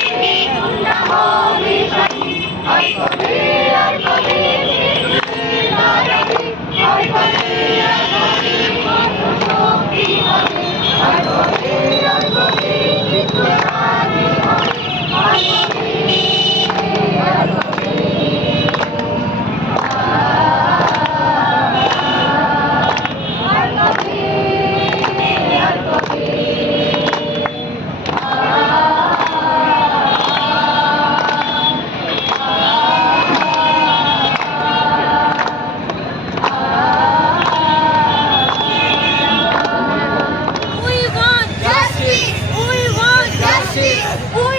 Holy, the Holy. আছে